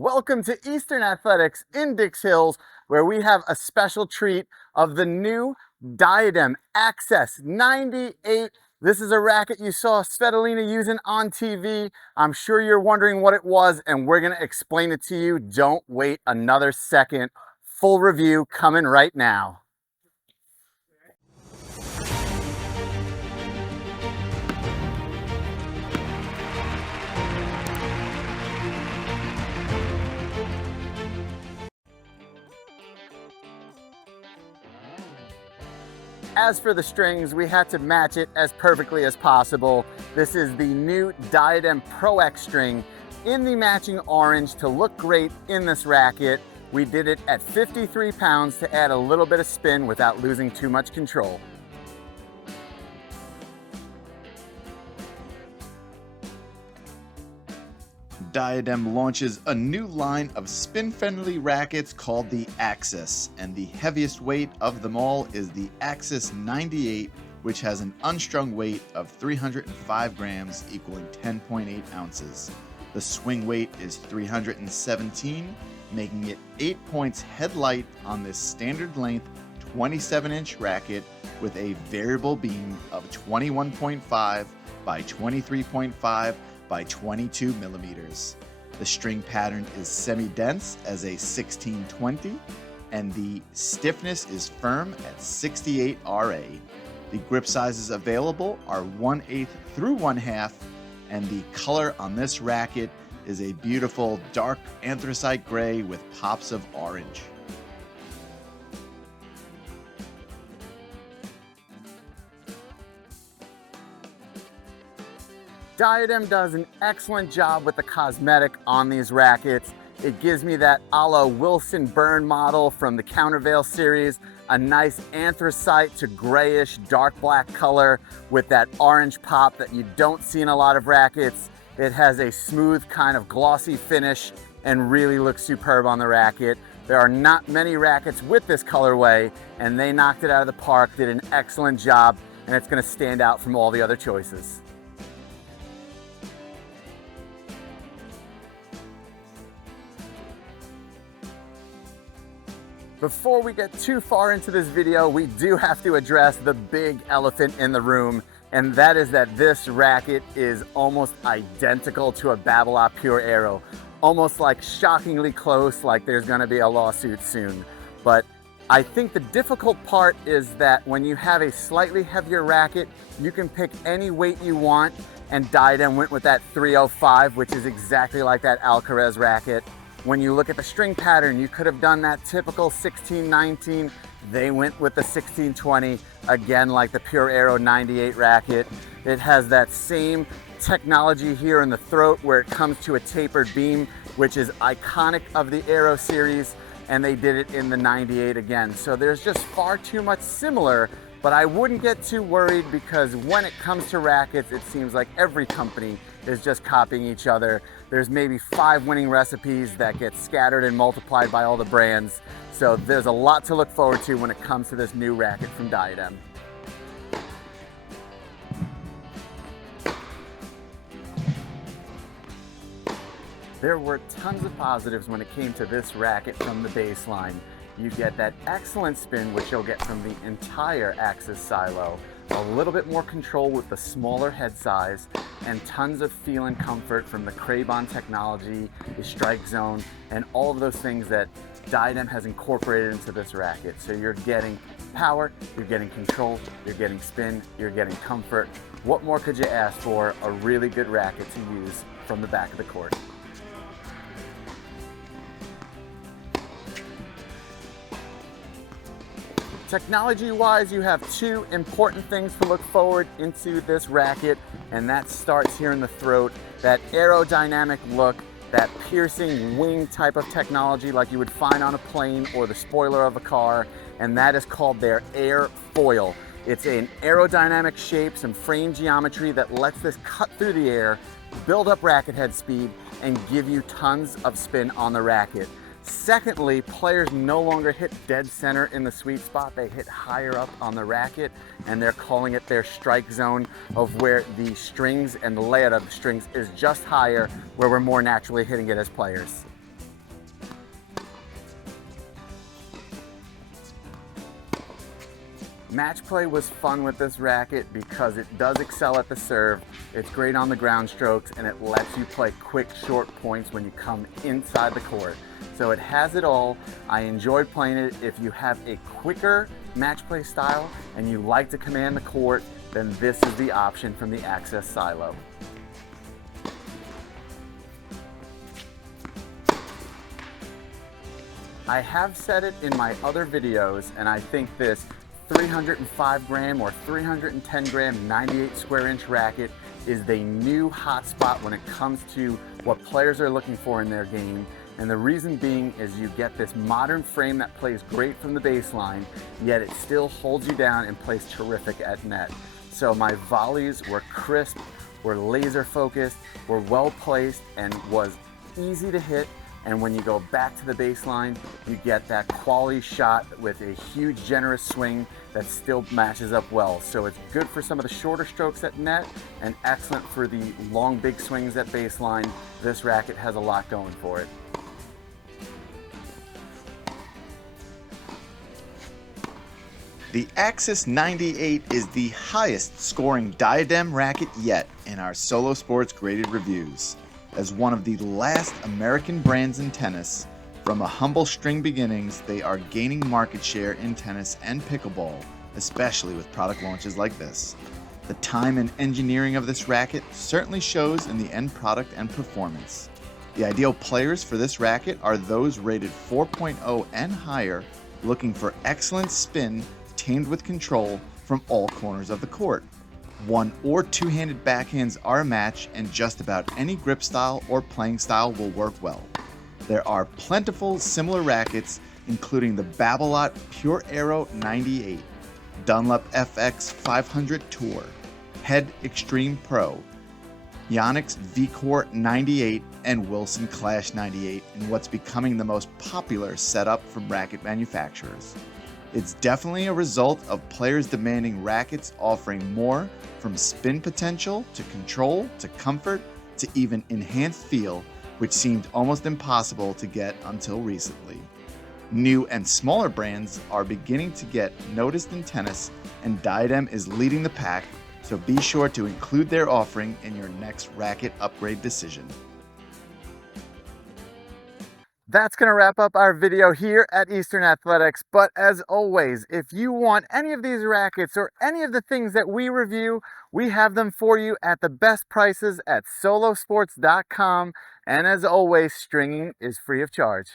Welcome to Eastern Athletics in Dix Hills, where we have a special treat of the new Diadem Axis 98. This is a racket you saw Svitolina using on TV. I'm sure you're wondering what it was, and we're going to explain it to you. Don't wait another second. Full review coming right now. As for the strings, we had to match it as perfectly as possible. This is the new Diadem Pro X string in the matching orange to look great in this racket. We did it at 53 pounds to add a little bit of spin without losing too much control. Diadem launches a new line of spin-friendly rackets called the Axis, and the heaviest weight of them all is the Axis 98, which has an unstrung weight of 305 grams, equaling 10.8 ounces. The swing weight is 317, making it 8 points head light on this standard length 27-inch racket with a variable beam of 21.5 by 23.5 by 22 millimeters. The string pattern is semi-dense as a 1620, and the stiffness is firm at 68 RA. The grip sizes available are 1/8 through 1/2, and the color on this racket is a beautiful dark anthracite gray with pops of orange. Diadem does an excellent job with the cosmetic on these rackets. It gives me that a la Wilson Burn model from the Countervail series, a nice anthracite to grayish dark black color with that orange pop that you don't see in a lot of rackets. It has a smooth kind of glossy finish and really looks superb on the racket. There are not many rackets with this colorway, and they knocked it out of the park, did an excellent job, and it's going to stand out from all the other choices. Before we get too far into this video, we do have to address the big elephant in the room, and that is that this racket is almost identical to a Babolat Pure Aero. Almost like shockingly close, like there's gonna be a lawsuit soon. But I think the difficult part is that when you have a slightly heavier racket, you can pick any weight you want, and Diadem went with that 305, which is exactly like that Alcaraz racket. When you look at the string pattern, you could have done that typical 16-19. They went with the 16-20, again like the Pure Aero 98 racket. It has that same technology here in the throat where it comes to a tapered beam, which is iconic of the Aero series, and they did it in the 98 again. So there's just far too much similar, but I wouldn't get too worried because when it comes to rackets, it seems like every company is just copying each other. There's maybe 5 winning recipes that get scattered and multiplied by all the brands. So there's a lot to look forward to when it comes to this new racket from Diadem. There were tons of positives when it came to this racket from the baseline. You get that excellent spin, which you'll get from the entire Axis silo, a little bit more control with the smaller head size, and tons of feel and comfort from the Crayon technology, the strike zone, and all of those things that Diadem has incorporated into this racket. So you're getting power, you're getting control, you're getting spin, you're getting comfort. What more could you ask for? A really good racket to use from the back of the court. Technology-wise, you have 2 important things to look forward into this racket, and that starts here in the throat. That aerodynamic look, that piercing wing type of technology like you would find on a plane or the spoiler of a car, and that is called their air foil. It's an aerodynamic shape, some frame geometry that lets this cut through the air, build up racket head speed, and give you tons of spin on the racket. Secondly, players no longer hit dead center in the sweet spot. They hit higher up on the racket, and they're calling it their strike zone, of where the strings and the layout of the strings is just higher, where we're more naturally hitting it as players. Match play was fun with this racket because it does excel at the serve, it's great on the ground strokes, and it lets you play quick, short points when you come inside the court. So it has it all. I enjoyed playing it. If you have a quicker match play style and you like to command the court, then this is the option from the Axis Silo. I have said it in my other videos, and I think this 305 gram or 310 gram 98 square inch racket is the new hotspot when it comes to what players are looking for in their game. And the reason being is you get this modern frame that plays great from the baseline, yet it still holds you down and plays terrific at net. So my volleys were crisp, were laser focused, were well placed, and was easy to hit. And when you go back to the baseline, you get that quality shot with a huge generous swing that still matches up well. So it's good for some of the shorter strokes at net and excellent for the long big swings at baseline. This racket has a lot going for it. The Axis 98 is the highest scoring Diadem racket yet in our Solow Sports graded reviews. As one of the last American brands in tennis, from a humble string beginnings, they are gaining market share in tennis and pickleball, especially with product launches like this. The time and engineering of this racket certainly shows in the end product and performance. The ideal players for this racket are those rated 4.0 and higher, looking for excellent spin tamed with control from all corners of the court. One or two-handed backhands are a match, and just about any grip style or playing style will work well. There are plentiful similar rackets, including the Babolat Pure Aero 98, Dunlop FX 500 Tour, Head Extreme Pro, Yonex V-Core 98, and Wilson Clash 98 in what's becoming the most popular setup from racket manufacturers. It's definitely a result of players demanding rackets offering more, from spin potential to control to comfort to even enhanced feel, which seemed almost impossible to get until recently. New and smaller brands are beginning to get noticed in tennis, and Diadem is leading the pack, so be sure to include their offering in your next racket upgrade decision. That's going to wrap up our video here at Eastern Athletics. But as always, if you want any of these rackets or any of the things that we review, we have them for you at the best prices at solowsports.com. And as always, stringing is free of charge.